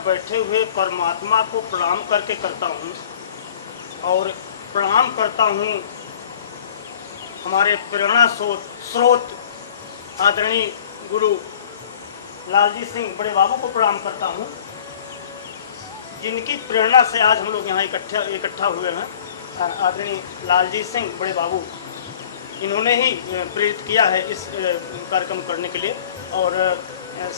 में बैठे हुए परमात्मा को प्रणाम करके करता हूँ और प्रणाम करता हूँ हमारे प्रेरणा स्रोत आदरणीय गुरु लालजी सिंह बड़े बाबू को प्रणाम करता हूँ, जिनकी प्रेरणा से आज हम लोग यहाँ इकट्ठा हुए हैं। आदरणीय लालजी सिंह बड़े बाबू इन्होंने ही प्रेरित किया है इस कार्यक्रम करने के लिए, और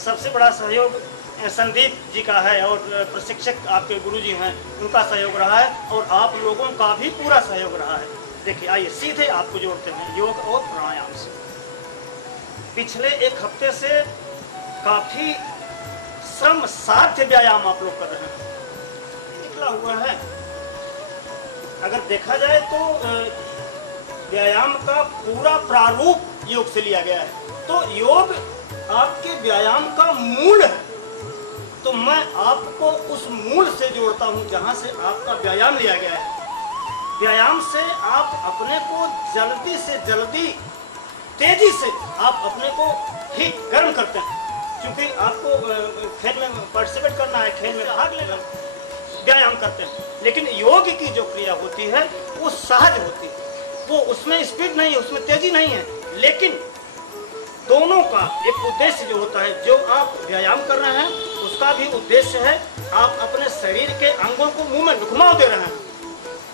सबसे बड़ा सहयोग संदीप जी का है और प्रशिक्षक आपके गुरुजी हैं, उनका सहयोग रहा है और आप लोगों का भी पूरा सहयोग रहा है। देखिए, आइए सीधे आपको जोड़ते हैं योग और प्राणायाम से। पिछले एक हफ्ते से काफ़ी श्रम साध्य व्यायाम आप लोग कर रहे हैं, निकला हुआ है। अगर देखा जाए तो व्यायाम का पूरा प्रारूप योग से लिया गया है, तो योग आपके व्यायाम का मूल है। तो मैं आपको उस मूल से जोड़ता हूं जहां से आपका व्यायाम लिया गया है। व्यायाम से आप अपने को जल्दी से जल्दी तेजी से आप अपने को हीट गर्म करते हैं, क्योंकि आपको खेल में पार्टिसिपेट करना है, खेल में भाग लेना, व्यायाम करते हैं। लेकिन योग की जो क्रिया होती है वो सहज होती है, वो उसमें स्पीड नहीं है, उसमें तेजी नहीं है, लेकिन दोनों का एक उद्देश्य जो होता है, जो आप व्यायाम कर रहे हैं उसका भी उद्देश्य है आप अपने शरीर के अंगों को मूवमेंट घुमाव दे रहे हैं,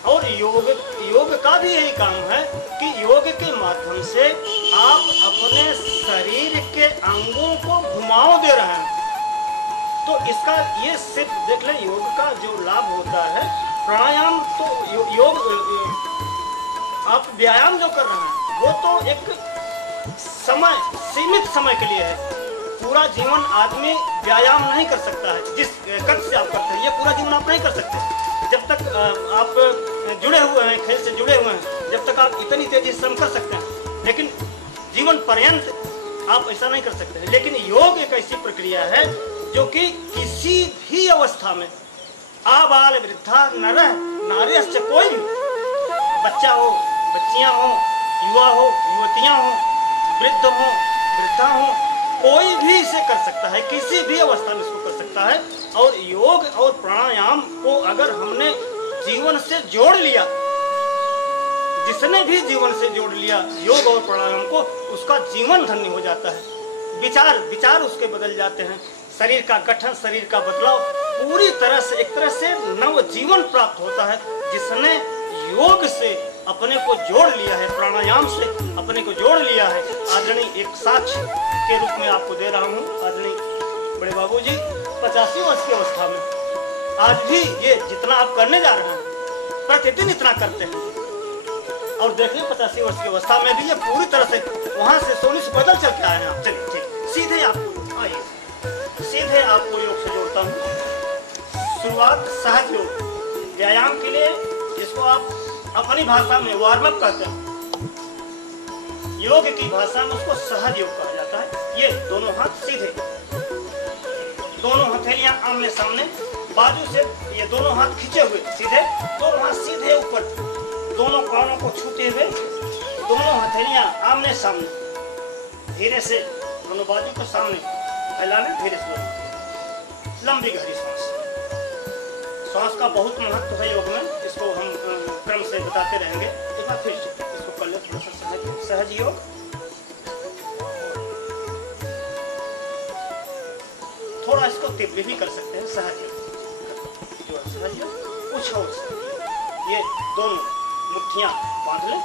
और योग का भी यही काम है कि योग के माध्यम से आप अपने शरीर के अंगों को घुमाव दे रहे हैं। तो इसका ये सिर्फ देख ले, योग का जो लाभ होता है, प्राणायाम तो योग आप व्यायाम जो कर रहे हैं वो तो एक समय, सीमित समय के लिए है। पूरा जीवन आदमी व्यायाम नहीं कर सकता है जिस कद से आप करते हैं, ये पूरा जीवन आप नहीं कर सकते। जब तक आप जुड़े हुए हैं, खेल से जुड़े हुए हैं, जब तक आप इतनी तेजी श्रम कर सकते हैं, लेकिन जीवन पर्यंत आप ऐसा नहीं कर सकते। लेकिन योग एक ऐसी प्रक्रिया है जो कि किसी भी अवस्था में आबाल वृद्धा नरः नार्यश्च, कोई भी बच्चा हो, बच्चियां हो, युवा हो, युवतियां हो, वृद्ध हो, वृद्धा हो, कोई भी इसे कर सकता है, किसी भी अवस्था में इसको कर सकता है। और योग और प्राणायाम को अगर हमने जीवन से जोड़ लिया, जिसने भी जीवन से जोड़ लिया योग और प्राणायाम को, उसका जीवन धन्य हो जाता है। विचार उसके बदल जाते हैं, शरीर का गठन, शरीर का बदलाव पूरी तरह से, एक तरह से नव जीवन प्राप्त होता है। जिसने योग से अपने को जोड़ लिया है, प्राणायाम से अपने को जोड़ लिया है, आदरणीय एक साक्ष्य के रूप में आपको दे रहा हूँ। आदरणीय बड़े बाबू जी 85 वर्ष की अवस्था में आज भी ये जितना आप करने जा रहे हैं, प्रतिदिन इतना करते हैं। और देखिए 85 वर्ष की अवस्था में भी ये पूरी तरह से वहां से सोने से बदल चल के आए हैं आप। चलिए ठीक, सीधे आपको आइए, सीधे आपको योग से जोड़ता हूँ। शुरुआत सहज योग, व्यायाम के लिए जिसको आप अपनी भाषा में वार्म अप कहते हैं, योग की भाषा में उसको सहज योग कहा जाता है। ये दोनों हाथ सीधे, दोनों हथेलियां आमने सामने, बाजू से ये दोनों हाथ खींचे हुए सीधे, दोनों हाथ सीधे ऊपर, दोनों कानों को छूते हुए, दोनों हथेलियां आमने सामने, धीरे से दोनों बाजू को सामने फैलाने, धीरे से लंबी गहरी सांस। सांस का बहुत महत्व है योग में, इसको हम क्रम से बताते रहेंगे। एक बार फिर इसको कर ले थोड़ा सा सहज योग। थोड़ा इसको तीव्र भी कर सकते हैं, सहज योग, जो सहज योग उछाल से ये दोनों मुट्ठियां बांध लें,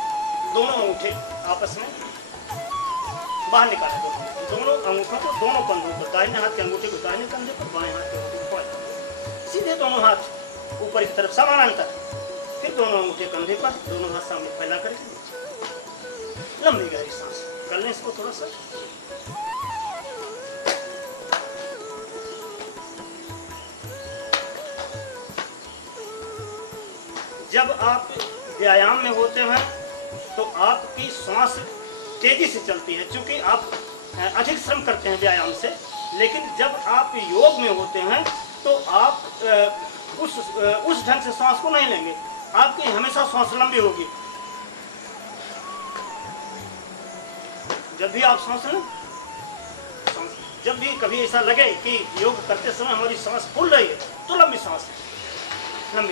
दोनों अंगूठे आपस में बाहर निकालें, दोनों अंगूठों को दोनों कंधों पर, दाहिने हाथ के अंगूठे को दाहिने कंधे पर, बाएं हाथ के अंगूठे को सीधे दोनों हाथ ऊपर की तरफ समानांतर, फिर दोनों अंगूठे कंधे पर, दोनों हाथ सामने फैला करके लंबी गहरी सांस कर लें। इसको थोड़ा सा जब आप व्यायाम में होते हैं तो आपकी सांस तेजी से चलती है, क्योंकि आप अधिक श्रम करते हैं व्यायाम से। लेकिन जब आप योग में होते हैं तो आप उस ढंग से सांस को नहीं लेंगे, आपकी हमेशा सांस लंबी होगी। जब भी आप सांस लें, सांस जब भी कभी ऐसा लगे कि योग करते समय हमारी सांस फूल रही है तो लंबी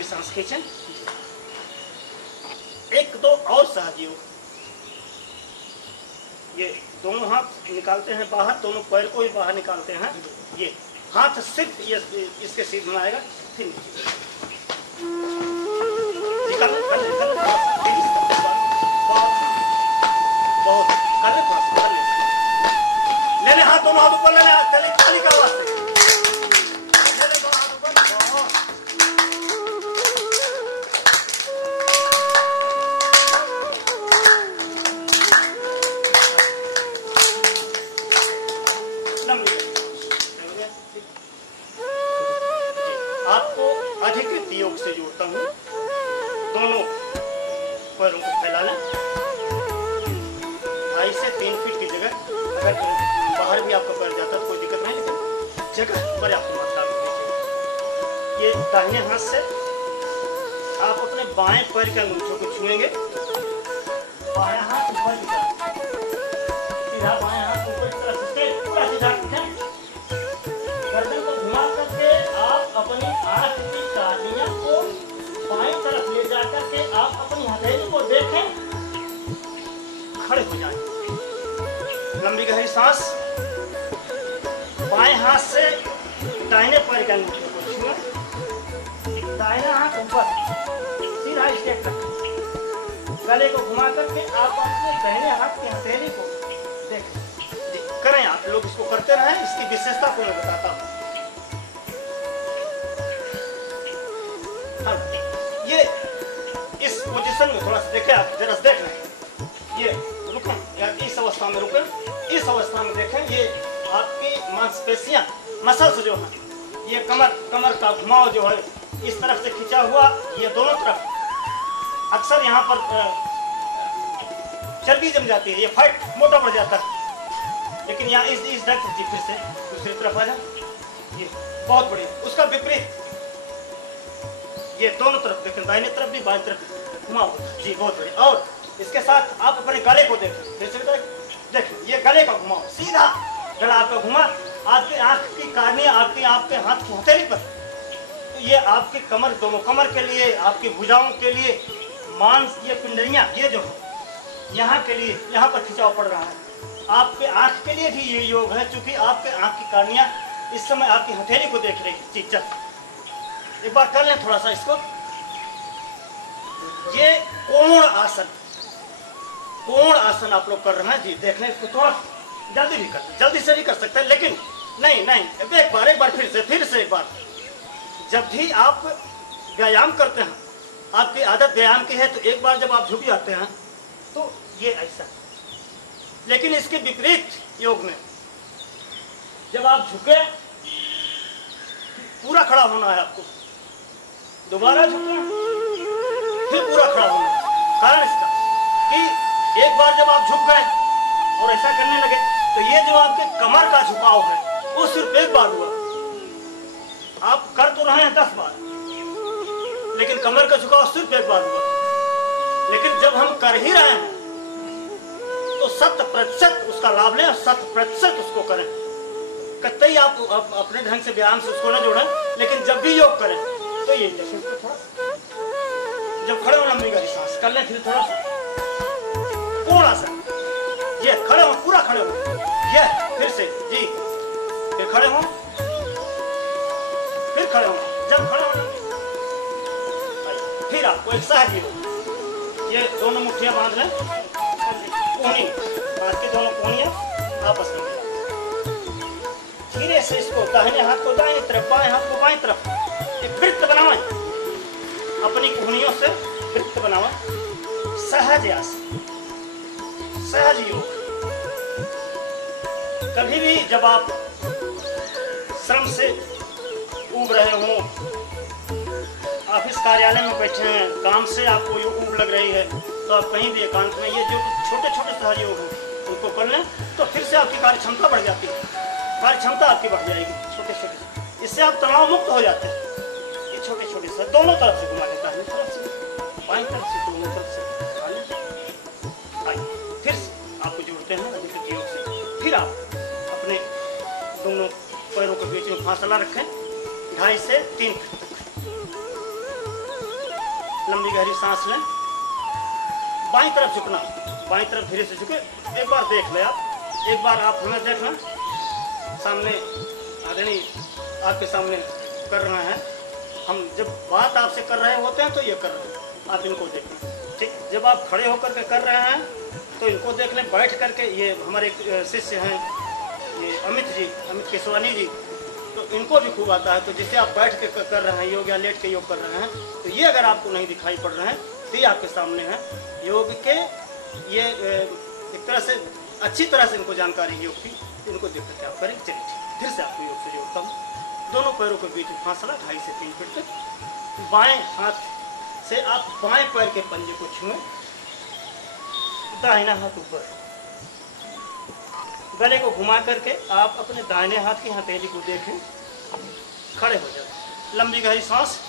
सांस खींचें। एक दो और सहज योग, ये दोनों हाथ निकालते हैं बाहर, दोनों पैर को ही बाहर निकालते हैं, ये हाथ सिर्फ ये इसके सीध में आएगा, फिर निकालना बहुत कर ले, थोड़ा सा कर ले हाथ, दोनों हाथ ऊपर ले ले, खाली का वास्ते ले ले, दोनों हाथ ऊपर, आपको अधिकृत योग से जोड़ता हूँ। दोनों पैरों को फैला लें 2.5 से 3 फीट की जगह, अगर बाहर भी आपका पैर जाता है तो कोई दिक्कत नहीं, लेकिन जगह पर्याप्त मात्रा में दीजिए। ये दाहिने हाथ से आप अपने बाएं पैर के अंगूठों को छुएंगे, बायां हाथ ऊपर की तरफ, सीधा बायां हाथ ऊपर की तरफ से पूरा सीधा रखें, गर्दन को घुमा करके आप अपनी आंख की कानियों को बाएं तरफ ले जाकर के आप अपनी हथेली को देखें, खड़े हो जाएं, लंबी गहरी सांस, बाएं हाथ से दाहिने पैर के अंगूठे को छुएं, दाहिना हाथ ऊपर सीधा स्ट्रेट रखें, गले को घुमा करके आप अपने दाहिने हाथ की हथेली को देखें। करें, आप लोग इसको करते रहें, इसकी विशेषता को मैं बताता हूँ। ये इस पोजीशन में थोड़ा सा देखें, आप जरा देख लें, ये रुकें, इस अवस्था में रुकें, इस अवस्था में देखें, ये आपकी मांसपेशियां, मसल्स जो हैं, ये कमर का घुमाव जो है इस तरफ से खिंचा हुआ, ये दोनों तरफ अक्सर यहाँ पर चर्बी जम जाती है, ये फैट मोटा पड़ जाता है, लेकिन यहाँ इस ढंग से फिर से दूसरी तरफ आ जाए, ये बहुत बढ़िया। उसका विपरीत ये दोनों तरफ देखें, दाहिने तरफ भी बाएं तरफ घुमाओ जी, बहुत बढ़िया। और इसके साथ आप अपने गले को देखें, फिर से देखें, ये गले का घुमाओ, सीधा गला आपका घुमा, आपकी आंख की कार्निया आपके हाथ की हथेली पर, तो ये आपकी कमर, दोनों कमर के लिए, आपकी भुजाओं के लिए, मांस, ये पिंडलियां, ये जो है यहाँ के लिए, यहाँ पर खिंचाव पड़ रहा है, आपके आंख के लिए भी ये योग है, क्योंकि आपके आंख की कार्निया इस समय आपकी हथेली को देख रही है। ठीक, चल एक बार कर लें थोड़ा सा इसको। ये कोण आसन आप लोग कर रहे हैं जी, देख लें इसको, थोड़ा जल्दी से भी कर सकते हैं, लेकिन नहीं एक बार फिर से एक बार, जब भी आप व्यायाम करते हैं, आपकी आदत व्यायाम की है, तो एक बार जब आप झुक जाते हैं तो ये ऐसा, लेकिन इसके विपरीत योग में जब आप झुके, पूरा खड़ा होना है आपको, दोबारा झुके, फिर पूरा खड़ा होना है। कारण इसका कि एक बार जब आप झुक गए और ऐसा करने लगे, तो ये जो आपके कमर का झुकाव है वो सिर्फ एक बार हुआ, आप कर तो रहे हैं 10 बार, लेकिन कमर का झुकाव सिर्फ एक बार हुआ। लेकिन जब हम कर ही रहे हैं तो 100% उसका लाभ लें और 100% उसको करें। कतई आप अपने ढंग से व्यायाम से उसको ना जोड़ें, लेकिन जब भी योग करें तो ये जैसे थोड़ा, जब खड़े हो लंबी गहरी सांस कर लें, फिर थोड़ा सा कोण आसन, ये खड़े हो, पूरा खड़े हो, ये फिर से जी, फिर खड़े हो, फिर खड़े हो, जब खड़े हो फिर आपको एक सहज योग, ये दोनों मुट्ठियां बांध लें, कोहनी बांध के दोनों कोहनियां आपस में धीरे से इसको, दाहिने हाथ को दाहिनी तरफ, बाएं हाथ को बाएं तरफ, एक वृत्त बनावें, अपनी कोहनियों से वृत्त बनावें। सहज आसन, सहज योग। कभी भी जब आप श्रम से ऊब रहे हो, ऑफिस कार्यालय में बैठे हैं, काम से आपको ऊब लग रही है, तो आप कहीं भी एकांत में ये जो छोटे छोटे सहज योग हैं उनको कर लें, तो फिर से आपकी कार्य क्षमता बढ़ जाती है, कार्य क्षमता आपकी बढ़ जाएगी छोटे छोटे, इससे आप तनाव मुक्त हो जाते हैं। ये छोटे छोटे से दोनों तरफ से घुमा लेता है, तरफ से बाएं तरफ से, दोनों तरफ से फिर आपको जोड़ते हैं अधिकृत योग से। फिर आप अपने फासला रखें 2.5 से 3 फीट तक। लंबी गहरी सांस लें। बाईं तरफ झुकना, बाईं तरफ धीरे से झुके। एक बार देख ले आप, एक बार आप हमें देखना। सामने आदरणीय आपके सामने कर रहे हैं, हम जब बात आपसे कर रहे होते हैं तो ये कर रहे हैं, आप इनको देखना। ठीक, जब आप खड़े होकर के कर रहे हैं तो इनको देख लें। बैठ करके, ये हमारे शिष्य हैं, ये अमित केशवानी जी, तो इनको भी खूब आता है। तो जिसे आप बैठ के कर रहे हैं योग या लेट के योग कर रहे हैं, तो ये अगर आपको नहीं दिखाई पड़ रहे हैं तो ये आपके सामने हैं योग के। ये एक तरह से अच्छी तरह से इनको जानकारी योग की, इनको देख करके आप करें। चलिए फिर से आपको योग से जोड़ता हूँ। दोनों पैरों के बीच में फासला 2.5 से 3 फीट तक। बाएं हाथ से आप बाएं पैर के पंजे को छुएं, दाहिना हाथ ऊपर, गले को घुमा करके आप अपने दाहिने हाथ की हथेली को देखें। खड़े हो जाए। लंबी गहरी सांस,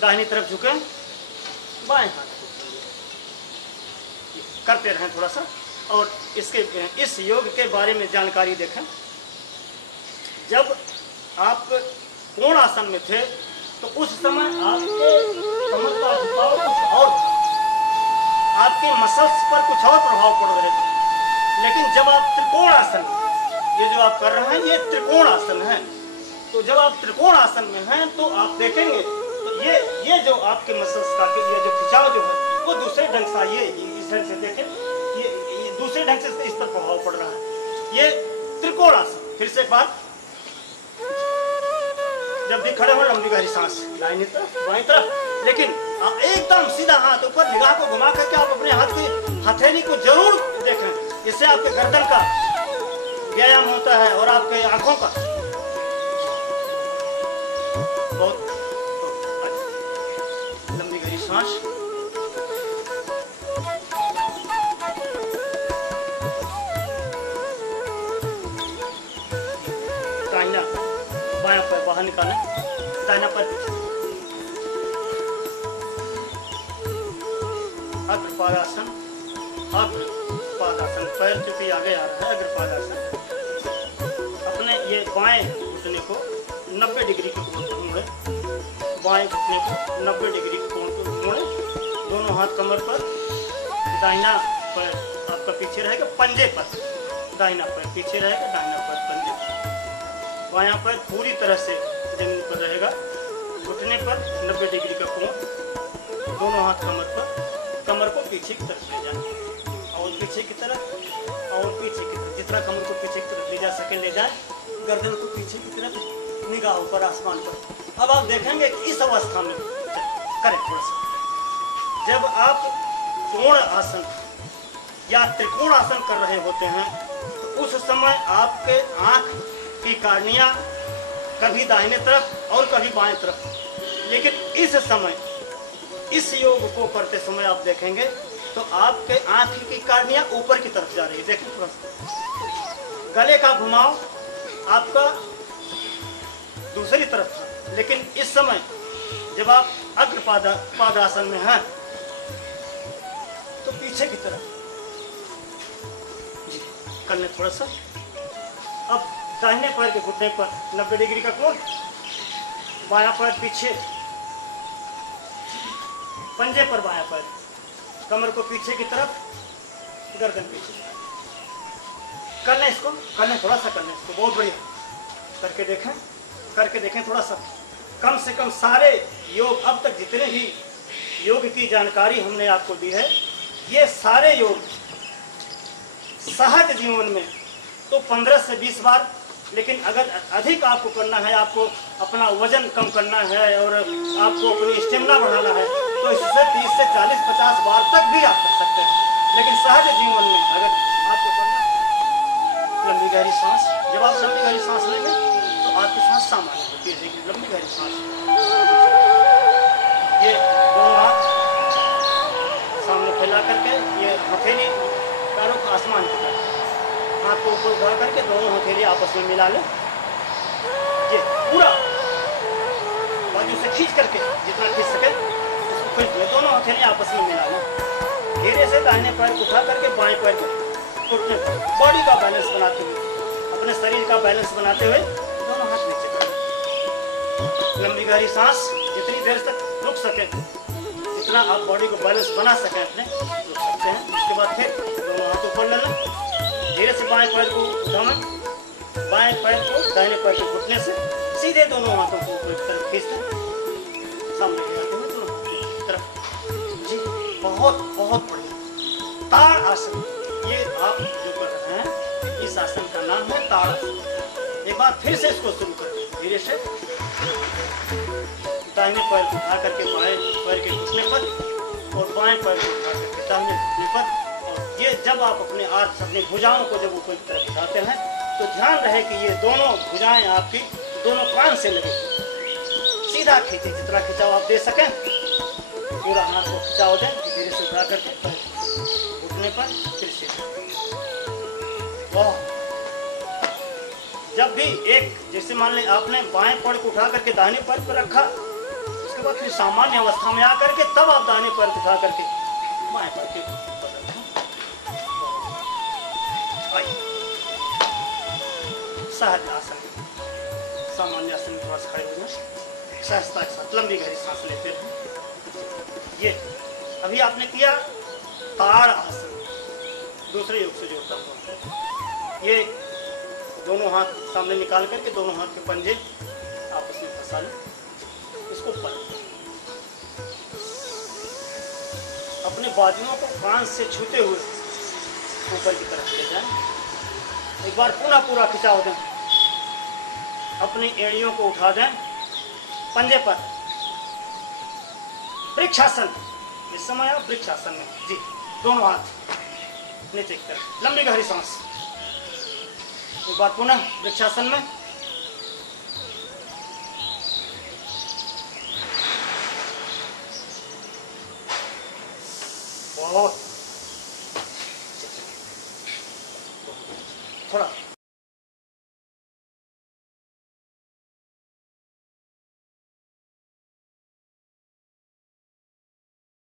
दाहिनी तरफ झुके, बाएं हाथ को करते रहें थोड़ा सा। और इस योग के बारे में जानकारी देखें। जब आप कोण आसन में थे तो उस समय आपके कमर का झुकाव कुछ और था, आपके मसल्स पर कुछ और प्रभाव पड़ रहे थे। लेकिन जब आप त्रिकोण आसन, ये जो आप कर रहे हैं ये त्रिकोण आसन है, तो जब आप त्रिकोण आसन में हैं तो आप देखेंगे तो ये जो आपके मसल्स का ये जो खिंचाव जो है वो दूसरे ढंग से, ये इस ढंग से देखें, ये दूसरे ढंग से इस पर प्रभाव पड़ रहा है। ये त्रिकोण आसन। फिर से एक बार, जब भी खड़े हो लंबी गहरी सांस, दाहिनी तरफ बाईं तरफ, लेकिन आप एकदम सीधा हाथ ऊपर, निगाह को घुमा करके आप अपने हाथ की हथेली को जरूर देखें। इससे आपके गर्दन का व्यायाम होता है और आपके आंखों का बहुत। लंबी गहरी सांस, दाहिना बायां पैर बाहर निकालें, दाहिना पैर अग्रपादासन, अग्रपादासन, पैर चूंकि आगे आ रहा है, अग्रपादासन। अपने ये बाएं घुटने को 90 डिग्री के कोण पर मोड़े, बाएं घुटने को 90 डिग्री के कोण पर मोड़े। दोनों हाथ कमर पर, दाहिना पैर आपका पीछे रहेगा पंजे पर, दाहिना पैर पीछे रहेगा, दाहिना पैर पंजे पर। बायां पैर पूरी तरह से जमीन पर रहेगा, घुटने पर 90 डिग्री का कोण। दोनों हाथ कमर पर, कमर को पीछे की तरफ ले जाए और पीछे की तरफ और पीछे की तरफ, जितना कमर को पीछे की तरफ ले जा सके ले जाए। गर्दन को पीछे की तरफ, निगाह ऊपर आसमान पर। अब आप देखेंगे कि इस अवस्था में करें थोड़ा सा, जब आप कोण आसन या त्रिकोण आसन कर रहे होते हैं तो उस समय आपके आंख की कार्निया कभी दाहिने तरफ और कभी बाएं तरफ। लेकिन इस समय, इस योग को करते समय आप देखेंगे तो आपके आंख की कार्निया ऊपर की तरफ जा रही है। देखें थोड़ा सा, गले का घुमाव आपका दूसरी तरफ था, लेकिन इस समय जब आप अग्रपादासन में हैं तो पीछे की तरफ जी कर लें थोड़ा सा। अब दाहिने पैर के घुटने पर 90 डिग्री का कोण, बायां पैर पीछे, पंजे पर बायां पैर, कमर को पीछे की तरफ, गर्दन पीछे। कर लें इसको, कर लें थोड़ा सा, कर लें इसको, बहुत बढ़िया करके देखें थोड़ा सा। कम से कम सारे योग, अब तक जितने भी योग की जानकारी हमने आपको दी है, ये सारे योग सहज जीवन में तो 15 से 20 बार, लेकिन अगर अधिक आपको करना है, आपको अपना वजन कम करना है और आपको अपनी स्टेमिना बढ़ाना है तो इससे 30 से 40-50 बार तक भी आप कर सकते हैं। लेकिन सहज जीवन में अगर आपको करना है, लंबी गहरी सांस, जब आप लंबी गहरी सांस लेंगे तो आपकी सांस सामान्य होती है। देखिए लंबी गहरी सांस, ये दोनों हाथ सामने फैला करके, ये हथेली पैरों को आसमान की तरफ, हाथ को ऊपर उठा करके दोनों हथेली आपस में मिला लें। ये पूरा बाजू से खींच करके, जितना खींच सके उसको खींच लें, दोनों हथेली आपस में मिला लें। धीरे से दाहिने पैर को उठा करके बाएं पैर को घुटने पर, बॉडी का बैलेंस बनाते हुए, अपने शरीर का बैलेंस बनाते हुए दोनों लंबी गहरी सांस जितनी देर तक रुक सके, जितना आप बॉडी को बैलेंस बना सकें अपने, रुक सकते हैं। उसके बाद फिर दोनों हाथ ऊपर ले लें, धीरे से बाएं पैर को उठाएं, बाएं पैर को दाहिने पैर के घुटने से सीधे दोनों हाथों को ऊपर की तरफ खींच दें, सामने ले जाते हैं दोनों तरफ। जी बहुत बहुत बढ़िया। ताड़ आसन, ये आप जो कर रहे हैं इस आसन का नाम है ताड़ आसन। एक बार फिर से इसको शुरू करें, धीरे से दाहिने पैर को उठा करके बाएं पैर के घुटने पर और बाएं पैर को उठा करके दाहिने घुटने पर। और ये जब आप अपने भुजाओं को जब ऊपर की तरफ उठाते हैं तो ध्यान रहे कि ये दोनों भुजाएं आपकी दोनों कान से लगे, सीधा खींचे, जितना खिंचाव आप दे सकें पूरा हाथ को खिंचाव दें, धीरे से उठा करके घुटने पर फिर से। वाह। जब भी एक जैसे मान लें आपने बाएं पैर को उठा करके दाहिने पैर पर रखा, उसके बाद फिर सामान्य अवस्था में आकर के तब आप दाहिने पैर को उठा करके बाएं पैर के ऊपर रखें। सहज आसन, सामान्य आसन में थोड़ा सा खड़े हो जाए, सहजता के साथ लंबी गहरी सांस लेते हैं। ये अभी आपने किया ताड़ आसन, दूसरे योग से जोड़ता हुआ। ये दोनों हाथ सामने निकाल करके दोनों हाथ के पंजे आपस में फंसा लें, इसको ऊपर अपने बाजुओं को कान से छूते हुए ऊपर की तरफ ले जाएं। एक बार पूरा खिंचाव दें, अपनी एड़ियों को उठा दें पंजे पर। वृक्षासन, इस समय आप वृक्षासन में, जी दोनों हाथ नीचे की तरफ, लंबी गहरी सांस। एक बार पुनः वृक्षासन में। बहुत थोड़ा